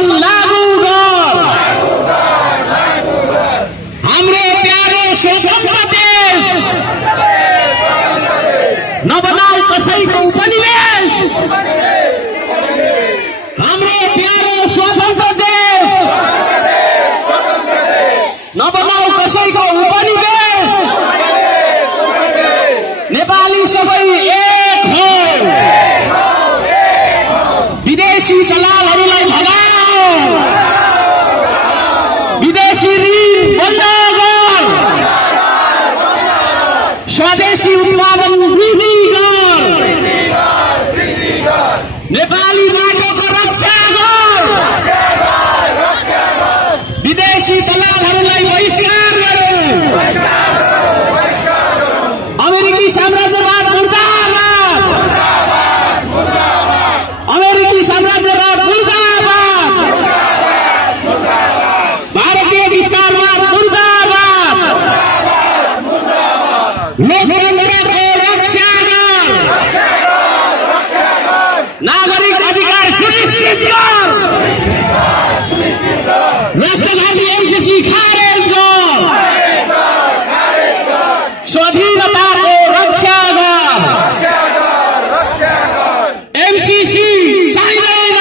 शासन लागू गर। हाम्रो प्यारो स्वतन्त्र देश नबनाऊ कसैको उपनिवेश। हाम्रो प्यारो स्वतन्त्र देश नबनाऊ कसैको उपनिवेश। नेपाली सबै एक हो। विदेशी दलालहरूलाई भगाऊ। विदेशी ऋण बन्द गर। स्वदेशी उत्पादन वृद्धि गर। नेपाली माटोको रक्षा गर। विदेशी दलालहरूलाई बहिष्कार गरौँ। अमेरिकी साम्राज्यवाद मुर्दाबाद। अमेरिकी साम्राज्यवाद मुर्दाबाद। भारतीय विस्तारवाद मुर्दाबाद। लोकतन्त्रको रक्षा गर। नागरिक अधिकार सुनिश्चित गर। राष्ट्रघाती एमसीसी खारेज गर। स्वाधीनताको रक्षा गर। एमसीसी चाहिँदैन।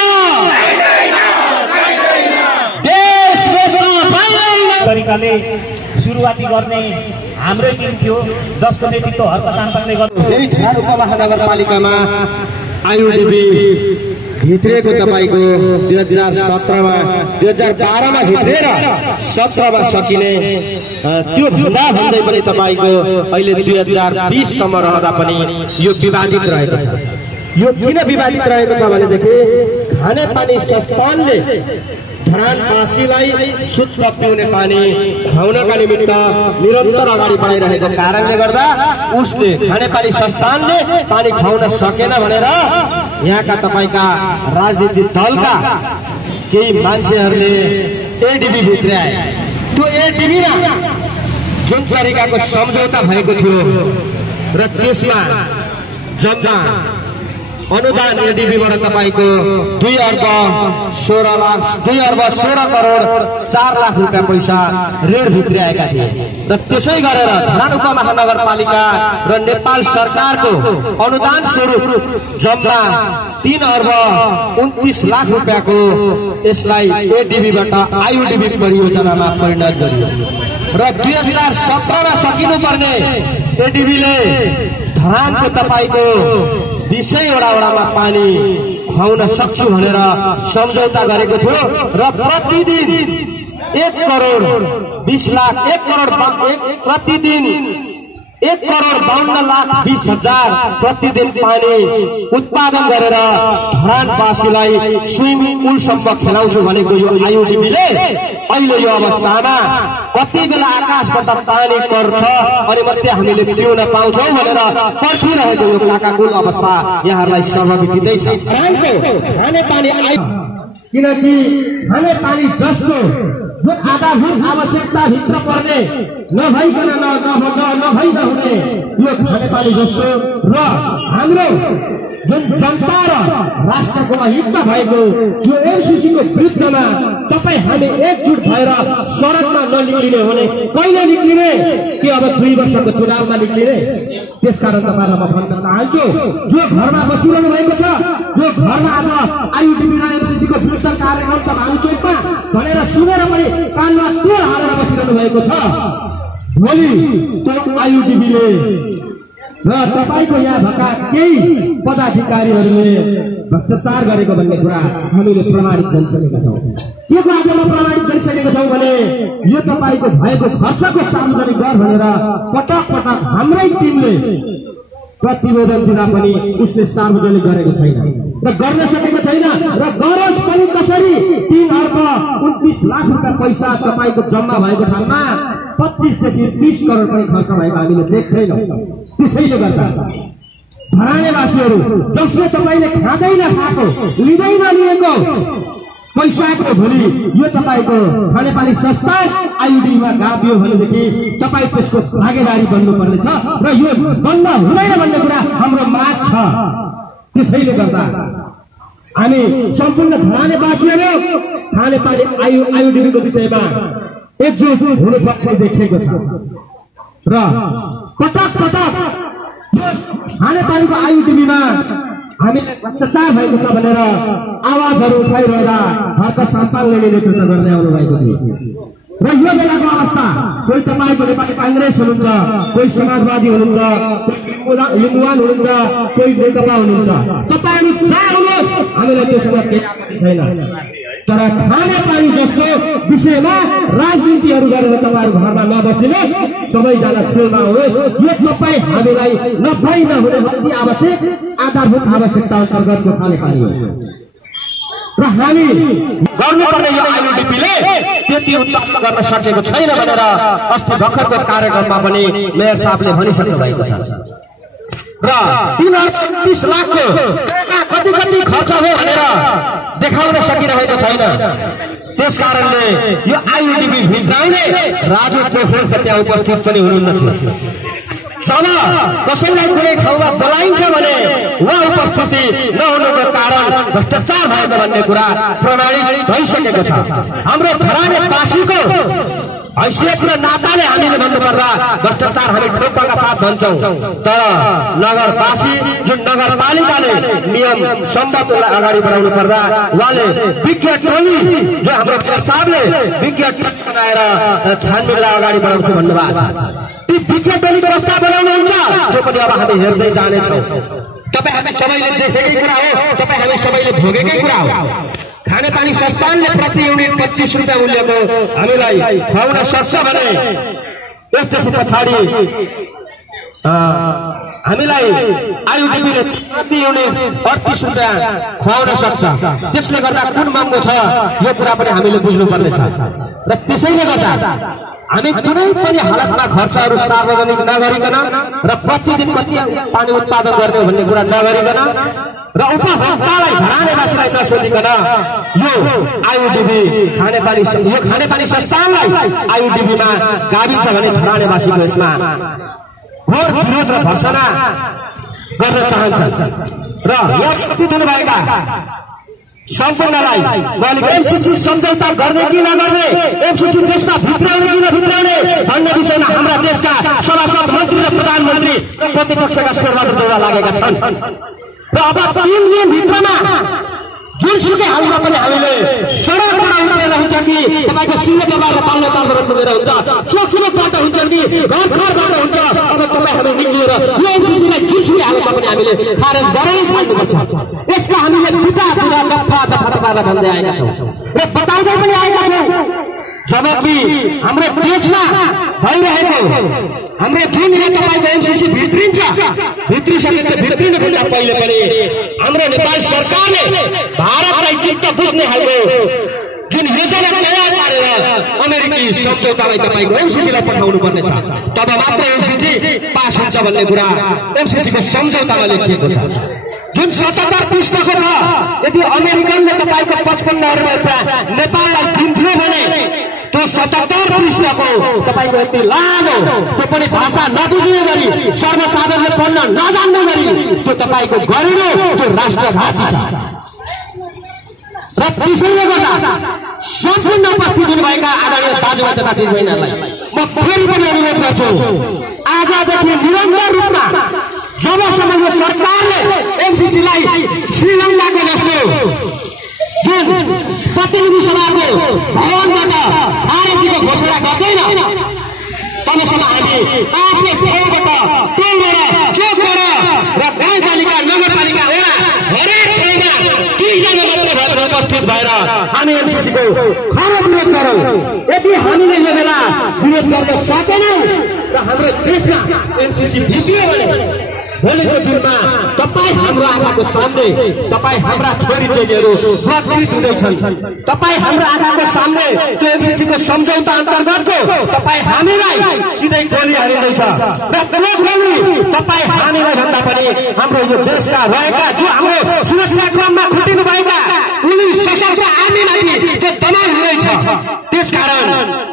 देश बेच्न पाइँदैन। तरिकाले सुरुवाती गर्ने हाम्रै टिम थियो जसको नेतृत्व हर्क साम्पाङले गर्नु। फेरि धरान उपमहानगरपालिकामा आयुडिबी भित्रिएको तपाईको 2017मा 2012मा भित्रेर 17मा सकिने त्यो भन्दा भन्दै पनि तपाईको अहिले 2020 सम्म रहँदा पनि यो विवादित रहेको छ। यो किन विवादित रहेको छ भनेदेखि खानेपानी संस्थानले धरानवासीलाई शुद्ध पिउने पानी खुवाउनका निमित्त निरन्तर अगाडि बढाइरहेको कारणले गर्दा उसले खानेपानी संस्थानले पानी खुवाउन सकेन भनेर यहाँका तपाईका राजनीतिक दलका केही मान्छेहरूले एडिबी भित्र आए। त्यो एडिबीमा जुन तरिकाको सम्झौता भएको थियो र त्यसमा जम्मा अनुदान एडिबीबाट तपाईको 2 अर्ब 16 करोड 4 लाख रुपियाँ पैसा ऋण भित्रिआएका थिए र त्यसै गरेर धरान उपमहानगरपालिका र नेपाल सरकारको अनुदान स्वरूप जम्मा 3 अर्ब 29 लाख रुपियाँको यसलाई एडिबीबाट आयुडिबी परियोजनामा परिणत गरियो र 2017मा सकिनुपर्ने एडिबीले धरानको तपाईको 20 वडामा पानी खुवाउन सक्छु भनेर सम्झौता गरेको थियो र प्रतिदिन 1 करोड 20 लाख 1 करोड प्रतिदिन 1,52,20,000 प्रतिदिन पानी उत्पादन गरेर धरानवासीलाई स्विमिङ पुलसम्म खेलाउँछु भनेको यो आयुडिबीले अहिले यो अवस्थामा कति बेला आकाशबाट पानी पर्छ अनि मात्रै हामीले पिउन पाउँछौँ भनेर पर्खिरहेको यो काकाकुल अवस्था यहाँहरूलाई सर्वविदितै छ। खानेपानी किनकि खानेपानी जस्तो जो आधारभूत आवश्यकता भित्र पर्ने नभइकन नभई नहुने यो खानेपानी जस्तो र हाम्रो जुन जनता र राष्ट्रको हितमा भएको यो एमसीसीको विरुद्धमा तपाईँ हामी एकजुट भएर सडकमा ननिक्लिने भने कहिले निक्लिने कि अब 2 वर्षको चुनावमा निक्लिने? त्यसकारण तपाईँलाई म भन्न चाहन्छु जो घरमा बसिरहनु भएको छ जो घरमा आज आयुडिबी र एमसीसीको विरुद्ध कार्यक्रम छ भानुचोकमा भनेर सुनेर पनि कानमा तेल हालेर बसिरहनु भएको छ। भोलि त्यो आयुडिबीले र तपाईको यहाँ भएका केही पदाधिकारीहरूले भ्रष्टाचार गरेको भन्ने कुरा हामीले प्रमाणित गरिसकेका छौँ। के को आधारमा प्रमाणित गरिसकेका छौँ भने यो तपाईको भएको खर्चको सार्वजनिक गर भनेर पटक पटक हाम्रै टिमले प्रतिवेदन दिँदा पनि उसले सार्वजनिक गरेको छैन र गर्न सकेको छैन र गरोस् पनि कसरी 3 अर्ब 29 लाख रुपियाँ पैसा तपाईको जम्मा भएको ठाउँमा 25 देखि 30 करोड पनि खर्च भएको हामीले देख्दैनौँ। त्यसैले गर्दा धरानेवासीहरू जसले तपाईले खाँदै नखाएको लिँदै नलिएको पैसाको भोलि यो तपाईको खानेपानी संस्थान आयुडिबीमा गाभियो भनेदेखि तपाईँ त्यसको भागीदारी बन्नुपर्ने छ र यो बन्द हुँदैन भन्ने कुरा हाम्रो माग छ। त्यसैले गर्दा हामी सम्पूर्ण धरानेवासीहरू खानेपानी आयुडिबीको विषयमा एकजुट हुनुपर्ने देखिएको छ र पटक पटक खानेपानीको आयुडिबीमा हामीले भ्रष्टाचार भएको छ भनेर आवाजहरू उठाइरहेका हर्क साम्पाङले नेतृत्व गर्दै आउनु भएको थियो र यो बेलाको अवस्था कोही तपाईँको नेपाली कांग्रेस हुनुहुन्छ, कोही समाजवादी हुनुहुन्छ, कोही लिम्बुवान हुनुहुन्छ, कोही नेकपा हुनुहुन्छ। तपाईँहरू जहाँ हुनुहोस् हामीलाई त्यसमा केही आपत्ति छैन, तर खानेपानी जस्तो विषयमा राजनीतिहरू गरेर तपाईँहरू घरमा नबस्दिनुहोस्, सबैजना छेउमा हुनुहोस्। यो तपाईँ हामीलाई नभई नहुने अति आवश्यक आधारभूत आवश्यकता अन्तर्गतको खानेपानी हो र हामी गर्नुपर्ने यो आयुडिपीले त्यति उत्पादन गर्न सकेको छैन भनेर अस्ति भर्खरको कार्यक्रममा पनि मेयर साहबले भनिसक्नु भएको छ र 330 लाखको कति कति खर्च हो भनेर देखाउन सकिरहेको छैन। त्यसकारणले यो आयुडिपी भित्राउने राजु पोखरेल त्यहाँ उपस्थित पनि हुनुहुन्न थियो। जब कसैलाई कुनै ठाउँमा बोलाइन्छ भने उहाँ उपस्थिति नहुनुको कारण भ्रष्टाचार भएको भन्ने कुरा प्रमाणित भइसकेको छ। हाम्रो धरानेवासीको हैसियत र नाताले हामीले भन्नुपर्दा भ्रष्टाचार हामी ठोक्काका साथ भन्छौँ, तर नगरवासी जुन नगरपालिकाले नियम सम्बन्धलाई अगाडि बढाउनु पर्दा उहाँले विज्ञ टोली जो हाम्रो साहबले विज्ञ टोली बनाएर छानबिनलाई अगाडि बढाउँछु भन्नुभएको छ। ती विज्ञ टोली व्यवस्था बनाउनुहुन्छ त्यो पनि अब हामी हेर्दै जानेछौँ। तपाईँ हामी सबैले देखेकै कुरा हो, तपाईँ हामी सबैले भोगेकै कुरा हो। खानेपानी संस्थानले प्रति युनिट 25 रुपियाँ मूल्यको हामीलाई खुवाउन सक्छ भने यसदेखि पछाडि हामीलाई आयुडिपीले प्रति युनिट 38 रुपियाँ खुवाउन सक्छ। त्यसले गर्दा कुन महँगो छ यो कुरा पनि हामीले बुझ्नुपर्ने छ र त्यसैले गर्दा हामी कुनै पनि हालतमा खर्चहरू सार्वजनिक नगरिकन र प्रतिदिन कति पानी उत्पादन गर्ने भन्ने कुरा नगरिकन र उपभोक्तालाई धरानेवासीलाई नसोधिकन यो आयुडिबी खानेपानी संस्थानलाई आयुडिबीमा गाविन्छ भने धरानेवासीको यसमा घोर विरोध र भर्सना गर्न चाहन्छ र यहाँ उपस्थित हुनुभएका सम्पूर्णलाई एमसीसी सम्झौता गर्ने कि नगर्ने, एमसीसी देशमा भित्राउने कि नभित्राउने भन्ने विषयमा हाम्रा देशका सभासद मन्त्री र प्रधानमन्त्री र प्रतिपक्षका शेरबहादुर देउवा लागेका छन् र अब 3 दिनभित्रमा जुनसुकै हालमा पनि हामीले सडकबाट उत्रेर हुन्छ कि तपाईँको सिंहदरबार र पाल्लोतालबाट पुगेर हुन्छ, चोकचोकबाट हुन्छ कि घरघरबाट हुन्छ, अब तपाईँ हामी निक्लिएर यो एमसीसीलाई जुनसुकै हालतमा पनि हामीले खारेज गरेरै छाड्नुपर्छ। यसका हामीले दफा भन्दै आएका छौँ र बताउँदै पनि आएका छौँ। जबकि हाम्रो देशमा भइरहेको हाम्रो जुन तपाईँको एमसीसी भित्रिसकेको भित्रिनुभन्दा पहिले पनि हाम्रो नेपाल सरकारले भारतलाई चित्त बुझ्ने खालको जुन योजना तयार पारेर अमेरिकी सम्झौतालाई तपाईँको एमसीसीलाई पठाउनु पर्ने छ, तब मात्र एमसीसी पास हुन्छ भन्ने कुरा एमसीसीको सम्झौतामा लेखिएको छ। जुन 77 पृष्ठको छ, यदि अमेरिकनले तपाईँको 55 अरब रुपियाँ नेपाललाई दिन्थ्यो भने त्यो 77 पृष्ठको तपाईँको यति लामो, त्यो पनि भाषा नबुझ्ने गरी सर्वसाधारणले पढ्न नजान्ने गरी त्यो तपाईँको गरिनु त्यो राष्ट्रघाती छ र त्यसैले गर्दा सम्पूर्ण उपस्थित हुनुभएका आदरणीय दाजुभाइ तथा दिदीबहिनीहरूलाई म फेरि पनि अनुरोध गर्छु, आजदेखि निरन्तर रूपमा जबसम्म यो सरकारले एमसीसीलाई श्रीलङ्काको जस्तो जुन प्रतिनिधि सभाको भवनबाट खारेजीको घोषणा गर्दैन तबसम्म हामी आफ्नै ठाउँबाट टोलबाट चोकबाट र गाउँपालिका नगरपालिका वडा हरेक ठाउँमा 3 जना मात्र भएर उपस्थित भएर हामी एमसीसीको खरो विरोध गरौँ। यदि हामीले यो बेला विरोध गर्न सकेनौँ र हाम्रो देशमा एमसीसी भित्रियो भने भोलिको दिनमा तपाईँ हाम्रो आँखाको सामने तपाईँ हाम्रा छोरी चेलीहरू प्रकृत हुँदैछन्, तपाईँ हाम्रो आँखाको सामने त्यो एमसीसीको सम्झौता अन्तर्गतको तपाईँ हामीलाई सिधै गोली हालिँदैछ र त्यो गोली तपाईँ हामीलाई भन्दा पनि हाम्रो यो देशका रहेका जो हाम्रो सुरक्षा क्रममा खटिनु भएका पुलिस सशस्त्र आर्मीमाथि त्यो दबाव हुँदैछ। त्यसकारण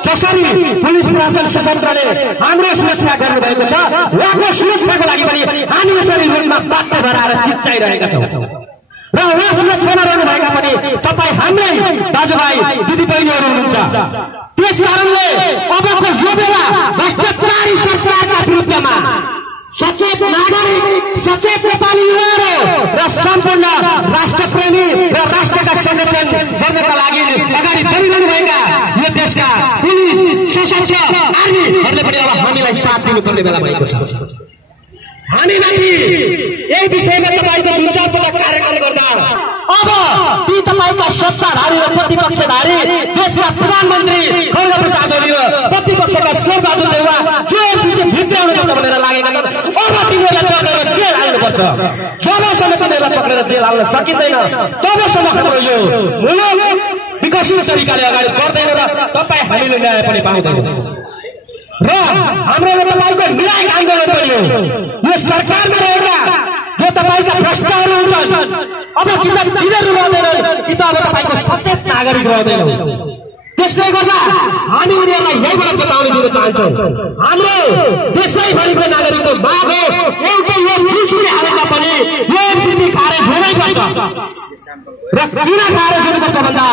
जसरी पुलिस प्रशासन सशस्त्रले हाम्रो सुरक्षा गर्नुभएको छ उहाँको सुरक्षाको लागि पनि हामी यसरी रोडमा बाध्य भएर चिच्चाइरहेका छौँ। र उहाँ सुरक्षामा रहनुभएका पनि तपाईँ हाम्रै दाजुभाइ दिदीबहिनीहरू हुनुहुन्छ। त्यस कारणले अबको यो बेला भ्रष्टाचारी सरकारका विरुद्धमा सचेत नागरिक, सचेत नेपाली युवाहरू र सम्पूर्ण राष्ट्रप्रेमी र राष्ट्रका संरक्षण गर्नका लागि अगाडि बढिरहनुभएका यो देशका पुलिस, सशस्त्र आर्मीहरूले पनि अब हामीलाई साथ दिनुपर्ने बेला भएको छ। हामीमाथि यही विषयमा तपाईँको जुचापका कार्यक्रम गर्दा अब ती तपाईँका सत्ताधारी र प्रतिपक्षधारी देशका प्रधानमन्त्री खड्गप्रसाद ओली र प्रतिपक्षका शेरबहादुर देउवा जो एमसीसी भित्राउनुपर्छ भनेर लागेका छन्। अब तिनीहरूलाई पक्रेर जेल हाल्नुपर्छ। जबसम्म तिनीहरूलाई पक्रेर जेल हाल्न सकिँदैन तबसम्म हाम्रो यो मुलुक विकसित तरिकाले अगाडि बढ्दैन र तपाईँ हामीले न्याय पनि पाउँदैनौँ र हाम्रो तपाईँको न्यायिक आन्दोलन पनि हो। यो सरकारमा रहेका जो तपाईँका भ्रष्टहरू हुन्छन् अब कि त तिनीहरू रहँदैनन् कि त अब तपाईँको सचेत नागरिक रहँदैनन्। त्यसले गर्दा हामी उनीहरूलाई यहीबाट चेतावनी दिन चाहन्छौँ। हाम्रो देशैभरिको नागरिकको माग हो एउटै यो ठुल्ठुली हालतमा पनि यो एमसीसी खारेज हुनैपर्छ। र किन खारेज हुनुपर्छ भन्दा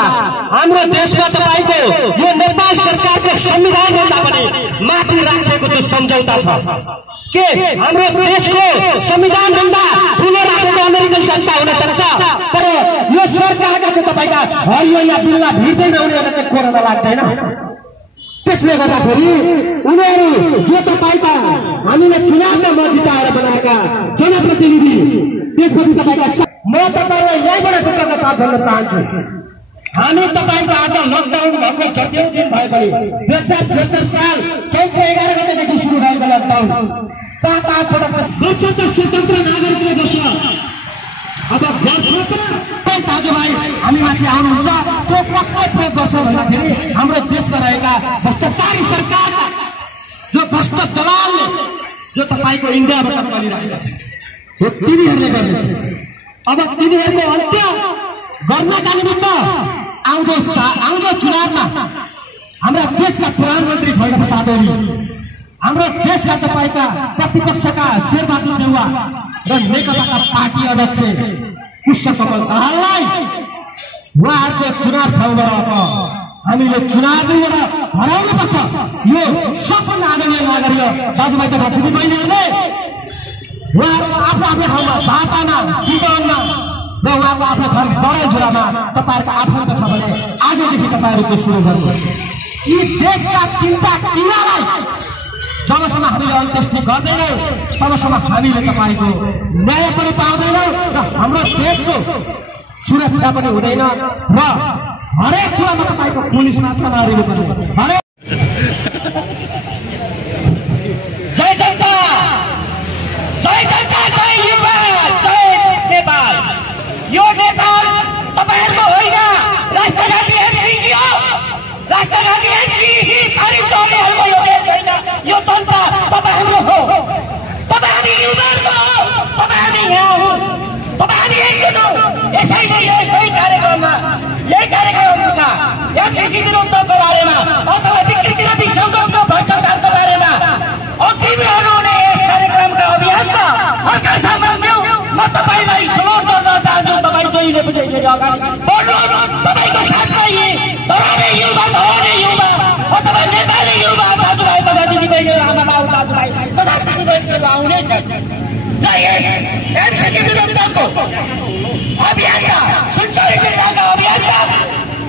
हाम्रो देशमा तपाईँको यो नेपाल सरकारको संविधानभन्दा पनि माथि राखिएको त्यो सम्झौता छ के हाम्रो देशको संविधानभन्दा ठुलो राखेको अमेरिकन संस्था हुन सक्छ, तर यो सरकारका चाहिँ तपाईँका हरियो या बिल्ला भिड्दैन, उनीहरूलाई चाहिँ कोरोना लाग्दैन। त्यसले गर्दाखेरि उनीहरू जो तपाईँका हामीले चुनावमा मत जिताएर बनाएका जनप्रतिनिधि त्यसपछि तपाईँका म तपाईँलाई यहीबाट ढुक्कका साथ भन्न चाहन्छु। हामी तपाईँको आज लकडाउन भएको जति दिन भए पनि 2076 साल 11 गतेदेखि सुरु भएको लकडाउन 7-8 पटक स्वतन्त्र नागरिकले गर्छ। अब कोही दाजुभाइ हामीमाथि आउनुहुन्छ त्यो कसलाई प्रयोग गर्छ भन्दाखेरि हाम्रो देशमा रहेका भ्रष्टाचारी सरकार जो भ्रष्ट दलालले जो तपाईँको इन्डियाबाट चलिरहेका छन् हो तिनीहरूले गर्नेछ। अब तिनीहरूको अन्त्य गर्नका निमित्त आउँदो चुनावमा हाम्रा देशका प्रधानमन्त्री खड्गप्रसाद ओली, हाम्रो देशका तपाईँका प्रतिपक्षका शेरबहादुर देउवा र नेकपाका पार्टी अध्यक्ष पुष्पकमल दाहाललाई उहाँहरूको चुनाव ठाउँबाट अब हामीले चुनावबाट हराउनुपर्छ। यो सम्पूर्ण आदरणीय नागरिक दाजुभाइ तथा दिदीबहिनीहरूले उहाँहरूको आफ्नो आफ्नो ठाउँमा झापामा चितवनमा र उहाँको आफ्नो घर डडेलधुरामा तपाईँहरूको आफन्त छ भने आजदेखि तपाईँहरूको सुरु गर्नु। यी देशका तीनटा किनालाई जबसम्म हामीले अन्त्येष्टि गर्दैनौँ तबसम्म हामीले तपाईँको न्याय पनि पाउँदैनौँ र हाम्रो देशको सुरक्षा पनि हुँदैन र हरेक कुरामा तपाईँको पुलिस मात्र मारिनु पर्ने। जय जनता, जय जनता, जय युवा, जय नेपाल। यो नेपाल तपाईँहरूको होइन, राष्ट्रघाती एमसीसी हो। राष्ट्रघाती एमसीसी खारिज गर्नेहरूको यो देश होइन, यो जनता तपाईँ हाम्रो हो। तपाईँ हामी युवाहरूको हो, तपाईँ हामी यहाँ हो, तपाईँ हामी एकजुट हौ। यसैले यही कार्यक्रममा एमसीसी विरुद्धको बारेमा अथवा विकृति र विसङ्गतको भ्रष्टाचारको बारेमा अग्रिम रहनुहुने यस कार्यक्रमका अभियानका हल्का सम्मान देऊ। म तपाईँलाई सपोर्ट गर्न चाहन्छु। तपाईँ जहिले पनि अगाडि बढ्नुहोस्। तपाईँको साथमा धराने युवा, धराने युवा अथवा नेपाली युवा दाजुभाइ तथा दिदीबहिनी, आमा बाउ दाजुभाइ तथा दिदीबहिनीहरू आउनेछ र यस एमसीसी विरुद्धको अभियानका संसारी जिल्लाका अभियानका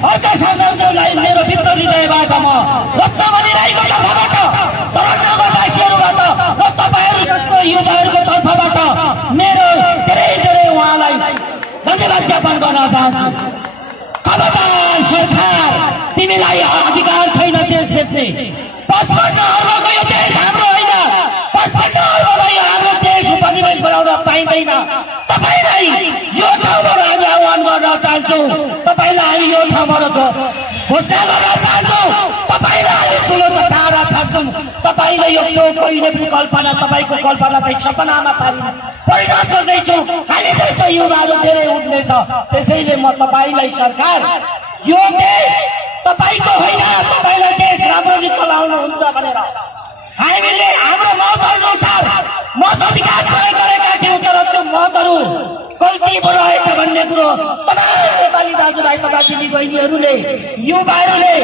अर्का सांसदहरूलाई मेरो भित्र हृदयबाट म रक्त बनिरहेको तर्फबाट धरानगरवासीहरूबाट र तपाईँहरू जस्तो युवाहरूको तर्फबाट मेरो धेरै धेरै उहाँलाई धन्यवाद ज्ञापन गर्न चाहन्छु। खबरदार सरकार, तिमीलाई अधिकार छैन देश बेच्ने। 55 अर्बको यो देश हाम्रो होइन। 55 अर्बको यो हाम्रो देश उपनिवेश बनाउन पाइँदैन। तपाईँलाई यो ठाउँबाट हामी आह्वान गर्न चाहन्छौँ। तपाईँलाई हामी यो ठाउँबाट घोषणा गर्न चाहन्छौँ। तपाईँलाई हामी ठुलो चट्टारा छाड्छौँ। तपाईँले यो कहिले पनि कल्पना, तपाईँको कल्पना चाहिँ सपनामा परिणत गर्दैछौँ। हामी जस्तो युवाहरू धेरै उठ्नेछ। त्यसैले म तपाईँलाई सरकार, यो देश तपाईँको होइन, तपाईँलाई देश राम्ररी चलाउनुहुन्छ भनेर हामीले हाम्रो मत अनुसार मत अधिकार प्रयोग गरेका थियौँ। तर त्यो मतहरू गल्ती रहेछ भन्ने कुरो तमाम नेपाली दाजुभाइ तथा दिदीबहिनीहरूले युवाहरूले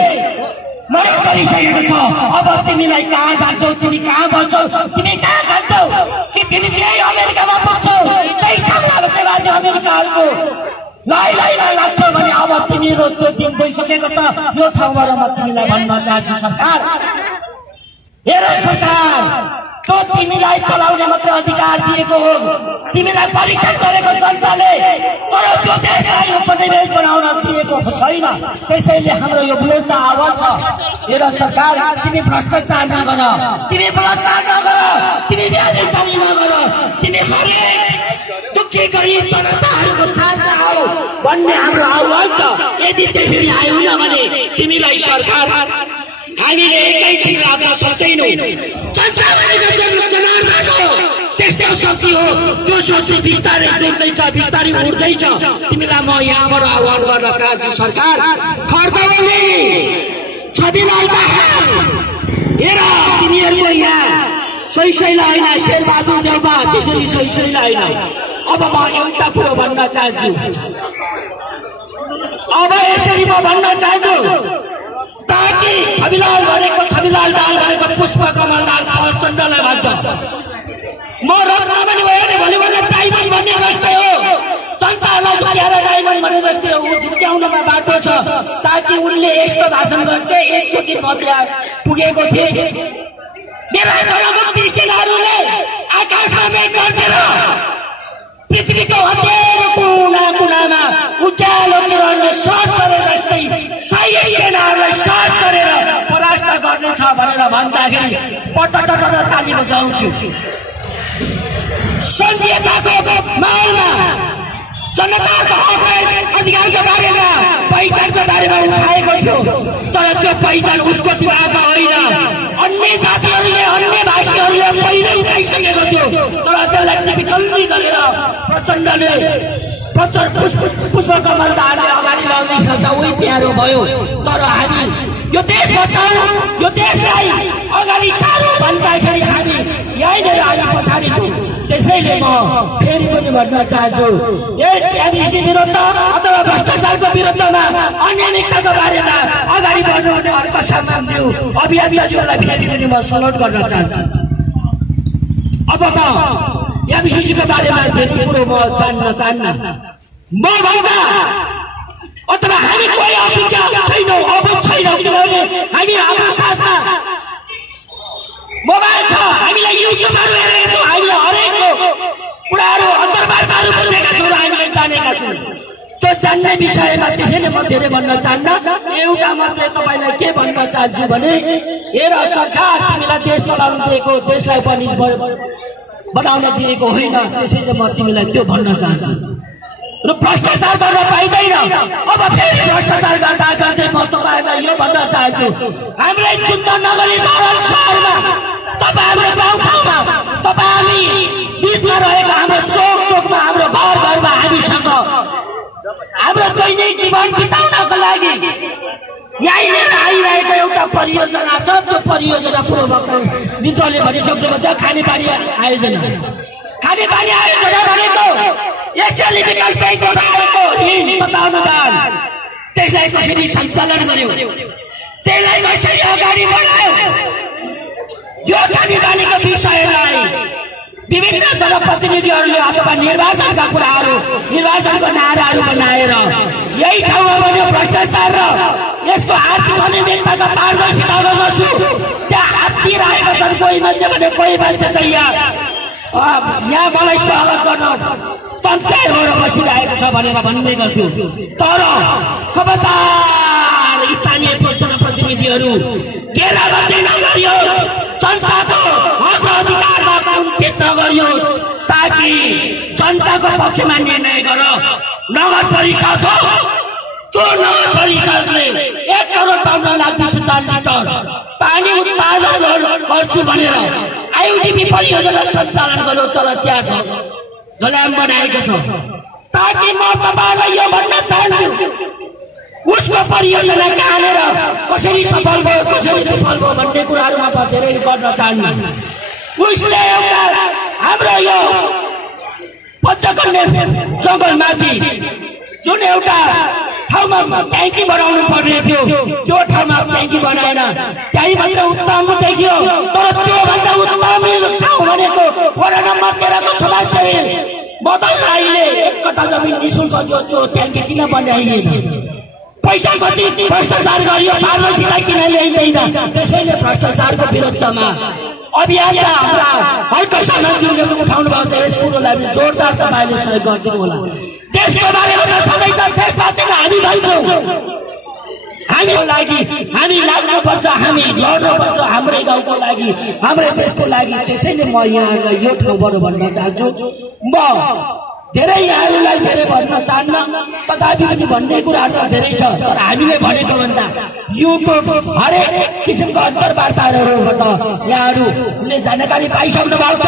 मरेक गरिसकेको छ। अब तिमीलाई कहाँ जान्छौ, तिमी कहाँ बन्छौ, तिमी कहाँ जान्छौ कि तिमी त्यही अमेरिकामा पुग्छौ, त्यही साम्राज्यवादी अमेरिकाहरूको लैमा लाग्छौ भने अब तिमीहरू त्यो दिन गइसकेको छ। यो ठाउँबाट म तिमीलाई भन्न चाहन्छु सरकार, हेर सरकार, त्यो तिमीलाई चलाउने मात्र अधिकार दिएको हो, तिमीलाई परीक्षण गरेको जनताले, तर त्यो देशलाई उपनिवेश बनाउन दिएको छैन। त्यसैले हाम्रो यो विरोध आवाज छ। हेर सरकार, तिमी भ्रष्टाचार नगर, तिमी बलात्कार नगर, तिमी व्यभिचारी नगर, तिमी हरेक दुखी गरिब जनताहरूको साथमा आऊ भन्ने हाम्रो आवाज छ। यदि त्यसरी आएन भने तिमीलाई सरकार हामीले एकैछिन राख्न सक्दैनौँ। जनता भनेको जनार्दन हो, त्यस्तो शक्ति हो, त्यो शक्ति बिस्तारै जोड्दैछ, बिस्तारै उड्दैछ। तिमीलाई म यहाँबाट आह्वान गर्न चाहन्छु सरकार, खर्दवले छविलाल दाहाल, हेर तिमीहरूको यहाँ सही होइन, शेरबहादुर देउबा त्यसरी सही होइन। अब म एउटा कुरो भन्न चाहन्छु, अब यसरी म भन्न चाहन्छु ताकि छविलाल भनेको छविलाल दाहाल भनेको पुष्पकमल दाहाल प्रचण्डलाई भन्छ। म रत्नमणि भयो भने भोलिबाट डायमन्ड भन्ने जस्तै हो, जनतालाई झुक्याएर डायमन्ड भन्ने जस्तै हो, ऊ झुक्याउनमा बाटो छ। ताकि उनले यस्तो भाषण गर्थे, एकचोटि म त्यहाँ पुगेको थिएँ, मेरा जनमुक्ति सेनाहरूले आकाशमा मेघ गर्छेर पृथ्वीको हतियार कुना कुनामा उज्यालो किरणले सर्च गरे जस्तै सही सेनाहरूलाई सर्च गरेर परास्त गर्नेछ भनेर भन्दाखेरि पटटट ताली बजाउँथ्यो। संघीयताको माहौलमा जनताको हक अधिकारको बारेमा, पहिचानको बारेमा उठाएको थियो, तर त्यो पहिचान उसको दिमागमा होइन, अन्य जातिहरूले, अन्य भाषीहरूले पहिल्यै उठाइसकेको थियो। तर त्यसलाई टिपिकल्ली गरेर प्रचण्डले पुष्पकमल दाहालले अगाडि ल्याउँदैछ, उही प्यारो भयो। तर हामी यो देश बचाउँ, यो देशलाई अगाडि सारौँ भन्दाखेरि हामी यहीँनिर हामी पछाडि छौँ। त्यसैले म फेरि पनि भन्न चाहन्छु, यस एमसिसी विरुद्ध अथवा भ्रष्टाचारको विरुद्धमा, अनियमितताको बारेमा अगाडि बढ्नुहुने अर्का सामान्यज्यू अभियन्ताज्यूलाई फेरि पनि म सल्युट गर्न चाहन्छु। अब त एमसिसीको बारेमा धेरै कुरो म जान्न चाहन्न। म भन्दा अथवा हामी कोही अभिज्ञ छैनौँ, अबुझ छैनौँ, किनभने हामी हाम्रो साथमा मोबाइल छ, हामीलाई युट्युबहरू हेरेका छौँ, हामीले हरेक कुराहरू अन्तर्वार्ताहरू बुझेका छौँ र हामीले जानेका छौँ। त्यो जान्ने विषयमा त्यसैले म धेरै भन्न चाहन्न। एउटा मात्रै तपाईँलाई के भन्न चाहन्छु भने, हेर सरकार, तिमीलाई देश चलाउनु दिएको, देशलाई पनि बनाउन दिएको होइन। त्यसैले म तिमीलाई त्यो भन्न चाहन्छु। र भ्रष्टाचार गर्न पाइँदैन। अब फेरि भ्रष्टाचार गर्दा गर्दै म तपाईँहरूलाई यो भन्न चाहन्छु, हामीलाई चिन्ता नगरी दरल सहरमा, तपाईँ हाम्रो गाउँठाउँमा, तपाईँ हामी बिचमा रहेको हाम्रो चोकमा, हाम्रो घरमा हामीसँग हाम्रो दैनिक जीवन बिताउनको लागि यहीँनिर आइरहेको एउटा परियोजना छ। त्यो परियोजना पूर्वक मित्रले भनिसक्नु भन्छ, खानेपानी आयोजना। खानेपानी आयोजना भनेको एसियाली विकास ब्याङ्कबाट आएको ऋण तथा अनुदान, त्यसलाई कसरी सञ्चालन गर्यो, त्यसलाई कसरी अगाडि बढायो, यो खानेपानीको विषयलाई विभिन्न जनप्रतिनिधिहरूले अथवा निर्वाचनका कुराहरू, निर्वाचनको नाराहरू बनाएर यही ठाउँमा बन्यो भ्रष्टाचार र यसको आर्थिक अनियमितताको पारदर्शिता गर्दछु। त्यहाँ हात्तिरहेका छन् कोही मान्छे भने, कोही मान्छे चाहिँ यहाँ मलाई स्वागत गर्न तन्कै भएर बसिरहेको छ भनेर भन्ने गर्थ्यो। तर खबरदार स्थानीय जनप्रतिनिधिहरू घेराबन्दी नगरियोस्, जनताको हक अधिकारमा कुण्ठित नगरियोस्, ताकि जनताको पक्षमा निर्णय गर। नगर परिषद हो, जो नगर परिषदले 1 करोड 15 लाख 20,000 लिटर पानी उत्पादन गर्छु भनेर आइयुडिपी परियोजना सञ्चालन गर्यो, तर त्यहाँ झल्याम बनाएको छ। ताकि म तपाईँलाई यो भन्न चाहन्छु, उसको परियोजना कहाँनिर कसरी सफल भयो, कसरी विफल भयो भन्ने कुराहरूमा म धेरै गर्न चाहन्न। उसले एउटा हाम्रो यो पञ्चकन्या जङ्गलमाथि जुन एउटा ठाउँमा ट्याङ्की बनाउनु पर्ने थियो त्यो ठाउँमा ट्याङ्की बनाएन त्यही मात्र उत्तम देखियो तर त्योभन्दा उत्तम ठाउँ भनेको वडा नम्बर 13 को समाजसेवी मदन राईले 1 कट्टा जमिन निशुल्क त्यो ट्याङ्की किन बनाइएन पैसा कति भ्रष्टाचार गरियो पारदर्शिता किन ल्याइँदैन त्यसैले भ्रष्टाचारको विरुद्धमा अभियान हाम्रा हल्का सामान्यले उठाउनु भएको छ यस कुरोलाई जोरदार तपाईले सहयोग गरिदिनु होला देशको बारेमा सधैँ देश बाँचेर हामी भन्छौँ हामीको लागि हामी लाग्नुपर्छ हामी लड्नुपर्छ हाम्रै गाउँको लागि हाम्रै देशको लागि त्यसैले म यहाँलाई यो ठाउँबाट भन्न चाहन्छु म धेरै यहाँलाई धेरै भन्न चाहन्न तथापि पनि भन्ने कुराहरू त धेरै छ तर हामीले भनेको भन्दा युट्युब हरेक किसिमको अन्तर्वार्ताहरूबाट यहाँहरूले जानकारी पाइसक्नु भएको छ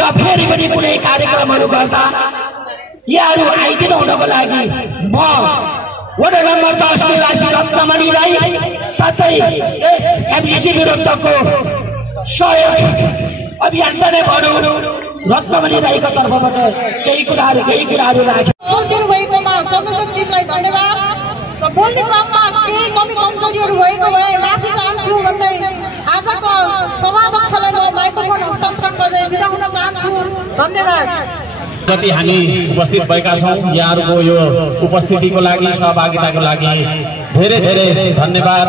र फेरि पनि कुनै कार्यक्रमहरू गर्दा यहाँहरू आइदिनु हुनको लागि म वडा नम्बर 10 निवासी रत्नमणि राई साथै यस एमसीसी विरुद्धको सहयोग अभियान नै भनौँ रत्नमणि राईको तर्फबाट केही कुराहरू राखे दिनुभएकोमा संयोजक टिमलाई धन्यवाद र बोल्ने क्रममा केही कमी कमजोरीहरू भएको भए माफी चाहन्छु भन्दै आजको सभाध्यक्षलाई म माइक्रोफोन हस्तान्तरण गर्दै बिदा हुन चाहन्छु धन्यवाद जति हामी उपस्थित भएका छौं यहाँहरुको यो उपस्थितिको लागि सहभागिताको लागि धेरै धेरै धन्यवाद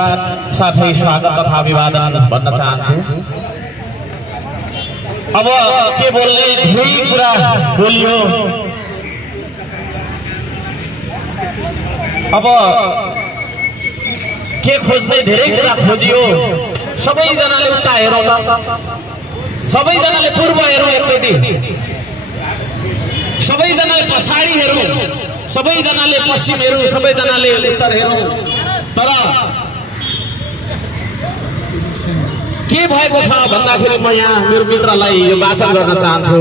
साथै स्वागत तथा अभिवादन भन्न चाहन्छु अब के बोल्ने धेरै कुरा बोलियो अब के खोज्दै धेरै कुरा खोजियो सबैजनाले उता हेरौँ सबैजनाले पूर्व हेरौँ एकचोटि सबैजनाले पछाडि हेरौँ सबैजनाले पश्चिम हेरौँ सबैजनाले उत्तर हेरौँ तर के भएको छ भन्दाखेरि म यहाँ मेरो मित्रलाई यो वाचन गर्न चाहन्छु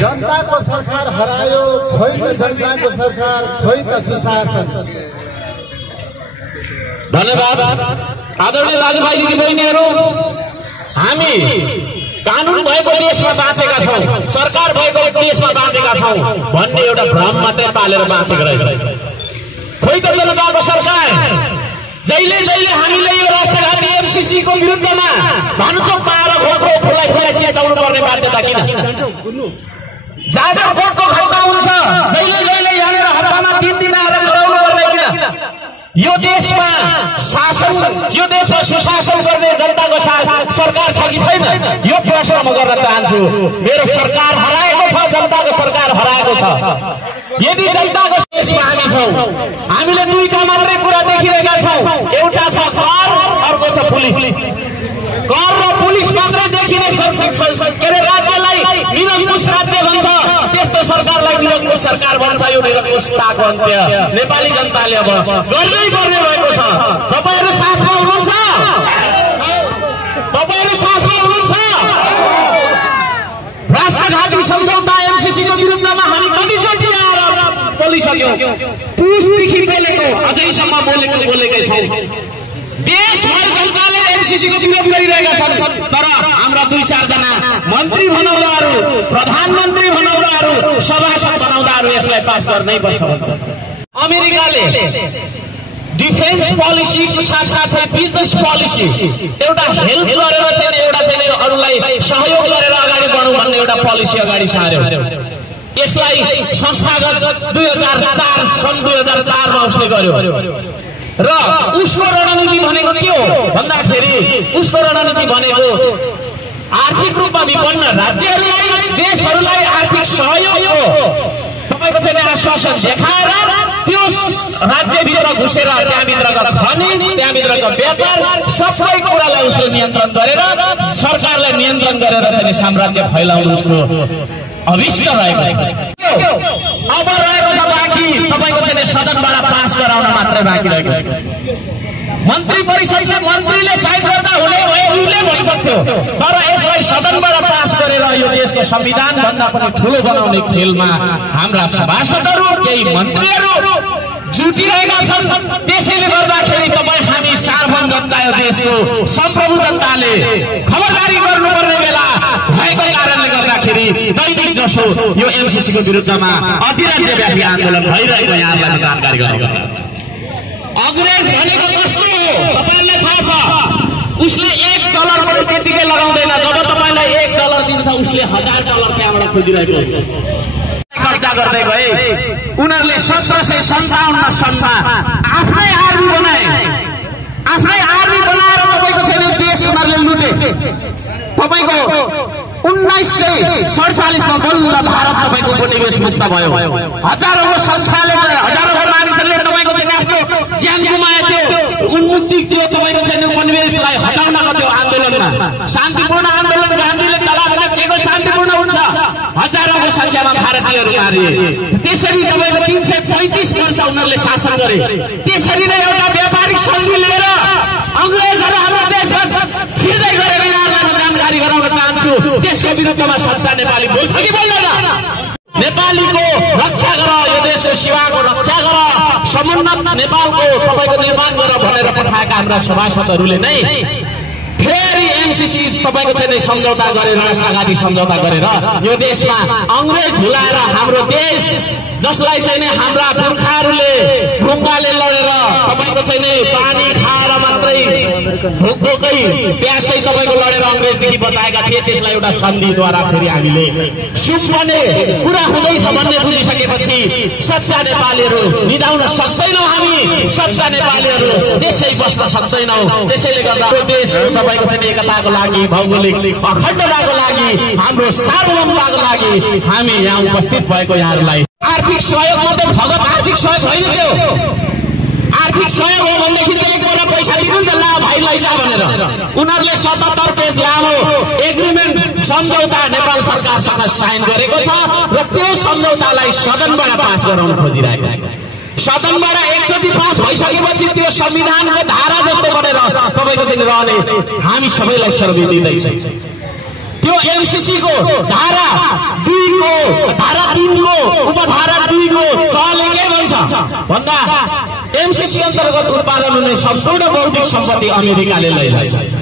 जनताको सरकार हरायो खोइ त जनताको सरकार खोइ त सुशासन धन्यवाद आदरणीय दाजुभाइ दिदीबहिनीहरू हामी कानुन भएको देशमा बाँचेका छौँ सरकार भएको देशमा बाँचेका छौँ भन्ने एउटा भ्रम मात्रै पालेर बाँचेको रहेछ खोइ त जनताको सरकार जहिले जहिले हामीले यो राष्ट्रघाती एमसीसी को विरुद्धमा भानुचोक पाएर घोक्रो फुलाई फुलाई चेचाउनु पर्ने बाध्यता किन जाजरकोटको घटना हुन्छ जहिले जहिले यहाँनिर हप्तामा 3 दिन आएर गराउनु पर्ने किन यो देशमा सुशासन गर्ने जनताको सरकार छ कि छैन यो प्रश्न म गर्न चाहन्छु मेरो सरकार हराएको छ जनताको सरकार हराएको छ यदि जनताको देशमा हामी छौँ हामीले दुईटा मात्रै कुरा देखिरहेका छौँ एउटा छ कर अर्को छ पुलिस कर र पुलिस मात्रै देखिने राज्यलाई निरङ्कुश राज्य भन्छ त्यस्तो सरकारलाई निरङ्कुश सरकार भन्छ यो निरङ्कुशताको अन्त्य नेपाली जनताले अब गर्नै पर्ने भएको छ तपाईहरु साथमा हुनुहुन्छ राष्ट्रघाती सम्झौता एमसीसी को विरुद्धमा हामी कतिचोटि आएर बोलिसक्यौं पुसदेखि बोलेको अझैसम्म बोलेकै छौं देशभर जनताले एमसीसी को विरोध गरिरहेका छन् तर हाम्रा 2-4 जना मन्त्री बनाउँदाहरू प्रधानमन्त्री बनाउँदाहरू सभासद बनाउँदाहरू यसलाई पास गर्नै पर्छ भन्छ अमेरिकाले डिफेन्स पोलिसी को साथसाथै बिजनेस पोलिसी एउटा हेल्प गरेर चाहिँ एउटा चाहिँ अरूलाई सहयोग गरेर अगाडि बढौँ भन्ने एउटा पोलिसी अगाडि सार्यो यसलाई संस्थागत 2004 सन् 2004 मा उसले गर्यो र उसको रणनीति भनेको के हो भन्दाखेरि उसको रणनीति भनेको आर्थिक रूपमा विपन्न राज्यहरूलाई देशहरूलाई आर्थिक सहयोग हो तपाईको चाहिँ आश्वासन देखाएर त्यो राज्यभित्र घुसेर त्यहाँभित्रका खनिज त्यहाँभित्रका व्यापार सबै कुरालाई उसले नियन्त्रण गरेर सरकारलाई नियन्त्रण गरेर चाहिँ साम्राज्य फैलाउनु उसको अभिष्ट रहेको छ अब रहेको छ बाँकी तपाईको चाहिँ सदनबाट पास गराउन मात्रै बाँकी रहेको छ मन्त्री परिषदले मन्त्रीले साइन गर्दा हुने भए उसले भइसक्थ्यो तर यसलाई सदनबाट पास गरेर यो देशको संविधान भन्दा पनि ठूलो बनाउने खेलमा हाम्रा सभासदहरू केही मन्त्रीहरू जुटिरहेका छन्। त्यसैले गर्दाखेरि तपाईँ हामी सार्वभौम जनता यो देशको सम्प्रभु जनताले खबरदारी गर्नुपर्ने बेला भएको कारणले गर्दाखेरि दैनिक जसो यो एमसीसीको विरुद्धमा अधिराज्यव्यापी आन्दोलन भइरहेको यहाँलाई जानकारी गराउन चाहन्छु। अंग्रेज भनेको कस्तो हो तपाईहरुलाई थाहा छ। उसले $1 पनि त्यतिकै लगाउँदैन। जब तपाईलाई $1 दिन्छ उसले $1000 त्यहाँबाट खोजिरहेको हुन्छ। खर्चा गर्दै गए। उनीहरूले 1757 सनमा आफ्नै आर्मी बनाए। आफ्नै आर्मी बनाएर तपाईको छैन देश उनीहरूले लुटे। तपाईको 1947 मा बल्ल भारत तपाईको उपनिवेश मुक्त भयो। हजारौं संस्थाले हजारौं मानिसहरूले तपाईको चाहिँ आफ्नो ज्यान गुमाए थियो। उन्मुक्ति थियो तपाईको चाहिँ उपनिवेशलाई हटाउनको त्यो आन्दोलनमा शान्तिपूर्ण आन्दोलन गान्धीले चलायो भने के को शान्तिपूर्ण हुन्छ। हजारौं संख्यामा भारतीयहरू मारिए। त्यसरी तपाईको 335 वर्ष उनीहरूले शासन गरे। त्यसरी नै एउटा व्यापारिक सन्धि लिएर अंग्रेजहरू हाम्रो देशमा छिर्दै गरेर यहाँलाई जानकारी गराउन चाहन्छु। त्यसको विरुद्धमा सच्चा नेपाली बोल्छ कि बोल्दैन? नेपालीको रक्षा गर, यो देशको सीमाको रक्षा गर, समुन्नत नेपालको तपाईको निर्माण गर भनेर पठाएका हाम्रा सभासदहरूले नै फेरि एमसीसी तपाईको चाहिँ सम्झौता गरेर राष्ट्रघाती सम्झौता गरेर यो देशमा अंग्रेज हुलाएर हाम्रो देश जसलाई चाहिँ हाम्रा पुर्खाहरूले ढुङ्गाले लडेर तपाईको चाहिँ पानी खाएर मात्रै भोकै प्यासै तपाईको लडेर अंग्रेजदेखि बचाएका थिए। त्यसलाई एउटा सन्धिद्वारा फेरि हामीले सुम्पने कुरा हुँदैछ भन्ने बुझिसकेपछि सच्चा नेपालीहरू निदाउन सक्दैनौँ। हामी सच्चा नेपालीहरू त्यसै बस्न सक्दैनौँ। त्यसैले गर्दा देश तपाईको चाहिँ एकताको लागि, भौगोलिक अखण्डताको लागि, हाम्रो सार्वभौमताको लागि हामी यहाँ उपस्थित भएको यहाँहरूलाई आर्थिक सहयोग मात्रै भगत आर्थिक सहयोग होइन। त्यो आर्थिक सहयोग हो भनेदेखि त्यसले गएर पैसा दिनुहुन्छ ला भाइ लैजा भनेर। उनीहरूले 77 पेज लामो एग्रिमेन्ट सम्झौता नेपाल सरकारसँग साइन गरेको छ र त्यो सम्झौतालाई सदनबाट पास गराउन खोजिरहेको छ। सदनबाट एकचोटि पास भइसकेपछि त्यो संविधानको धारा जस्तो बनेर तपाईको चाहिँ रहने हामी सबैलाई सर्वि दिँदैछ। त्यो एमसीसी को धारा 2 को धारा 3 को उपधारा 2 को सहले के भन्छ भन्दा एमसीसी अन्तर्गत उत्पादन हुने सम्पूर्ण बौद्धिक सम्पत्ति अमेरिकाले लैजान्छ।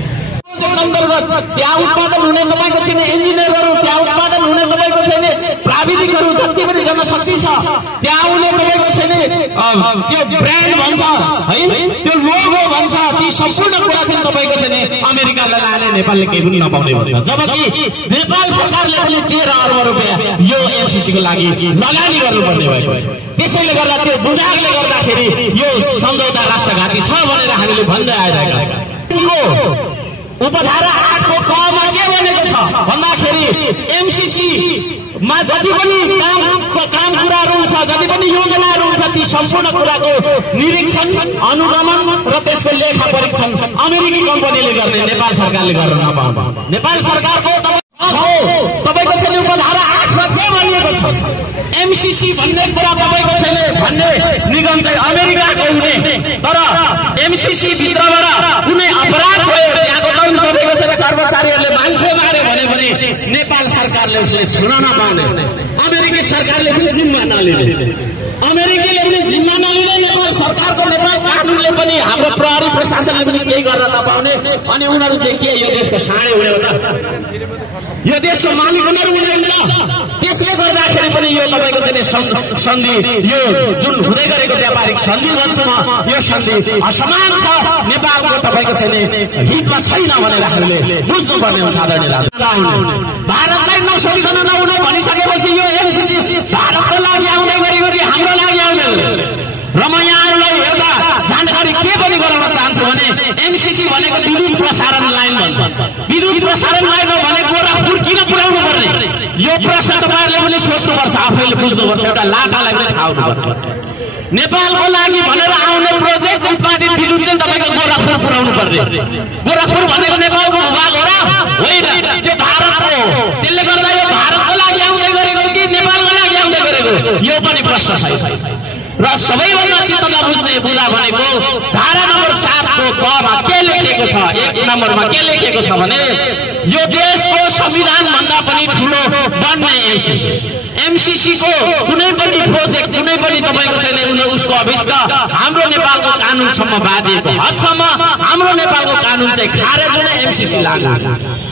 अन्तर्गत त्यहाँ उत्पादन हुने तपाईको चाहिँ इन्जिनियरहरू, त्यहाँ उत्पादन हुने तपाईको चाहिँ प्राविधिकहरू, जति पनि जनशक्ति छ त्यहाँ हुने तपाईको चाहिँ त्यो ब्रान्ड भन्छ है, त्यो लोगो भन्छ, ती सम्पूर्ण कुरा चाहिँ तपाईको चाहिँ अमेरिकालाई लाने नेपालले केही पनि नपाउने भन्छ। जबकि नेपाल सरकारले पनि 13 अर्ब रुपियाँ यो एमसीसी को लागि लगानी गर्नुपर्ने भएको छ। त्यसैले गर्दा त्यो बुझारले गर्दाखेरि यो सम्झौता राष्ट्रघाती छ भनेर हामीले भन्दै आइरहेका छौँ। उपधारा 8 को क मा के भनेको छ भन्दाखेरि एमसीसी मा जति पनि काम कुराहरू हुन्छ, जति पनि योजनाहरू हुन्छ, ती सम्पूर्ण कुराको निरीक्षण, अनुगमन र त्यसको लेखा परीक्षण अमेरिकी कम्पनीले गर्ने, नेपाल सरकारले गर्न नपाउने। नेपाल सरकारको तपाईको चाहिँ उपधारा 8 मा के भनिएको छ एमसीसी भन्ने कुरा तपाईको छैन भन्ने निगम चाहिँ अमेरिकाको हुने, तर एमसीसी भित्रबाट कुनै अपराध भयो त्यहाँको कानुन तपाईँको छैन कर्मचारीहरूले मान्छे मारे भने पनि नेपाल सरकारले उसले छुन नपाउने, अमेरिकी सरकारले पनि जिम्मा नलिने, अमेरिकीले पनि जिम्मा नलिने, नेपाल सरकारको नेपाल कानुनले पनि हाम्रो प्रहरी प्रशासनले पनि केही गर्न नपाउने। अनि उनीहरू चाहिँ के यो देशको साँडे हुने हो त? यो देशको मालिक उनीहरू हुँदैन त? त्यसले गर्दाखेरि पनि यो तपाईको चाहिँ सन्धि, यो जुन हुँदै गरेको व्यापारिक सन्धि भन्छु म, यो सन्धि असमान छ, नेपालको तपाईको चाहिँ हितमा छैन भनेर हामीले बुझ्नुपर्ने हुन्छ। आदरणीय भारतलाई नसोधिकन नहुन भनिसकेपछि यो एमसीसी भारतको लागि आउँदै गरी हाम्रो लागि आउँदैन। र म यहाँहरूलाई एउटा जानकारी के पनि गराउन चाहन्छु भने एमसीसी भनेको विद्युत प्रसारण लाइन भन्छ। विद्युत प्रसारण लाइन हो भने गोरखपुर किन पुर्याउनु पर्ने? यो प्रश्न तपाईँहरूले पनि सोच्नुपर्छ, आफैले बुझ्नुपर्छ, एउटा लाटालाई पनि थाहा हुनुपर्छ। नेपालको लागि भनेर आउने प्रोजेक्ट उत्पादित विद्युत चाहिँ तपाईँको गोरखपुर पुर्याउनु पर्ने। गोरखपुर भनेको नेपालको भूभाग हो र होइन, त्यो भारतको हो। त्यसले गर्दा यो भारतको लागि आउँदै गरेको कि नेपालको लागि आउँदै गरेको, यो पनि प्रश्न छ। र सबैभन्दा चित्त नबुझ्ने बुझा भनेको धारा नम्बर 7 को क मा के लेखेको छ, 1 नम्बरमा के लेखेको छ भने यो देशको संविधान भन्दा पनि ठूलो बन्ने एमसीसी एमसीसी को कुनै पनि प्रोजेक्ट कुनै पनि तपाईको छैन उसको अभिष्ट हाम्रो नेपालको कानुनसम्म बाजिएको हदसम्म हाम्रो नेपालको कानुन चाहिँ खारेज हुने एमसीसी लागू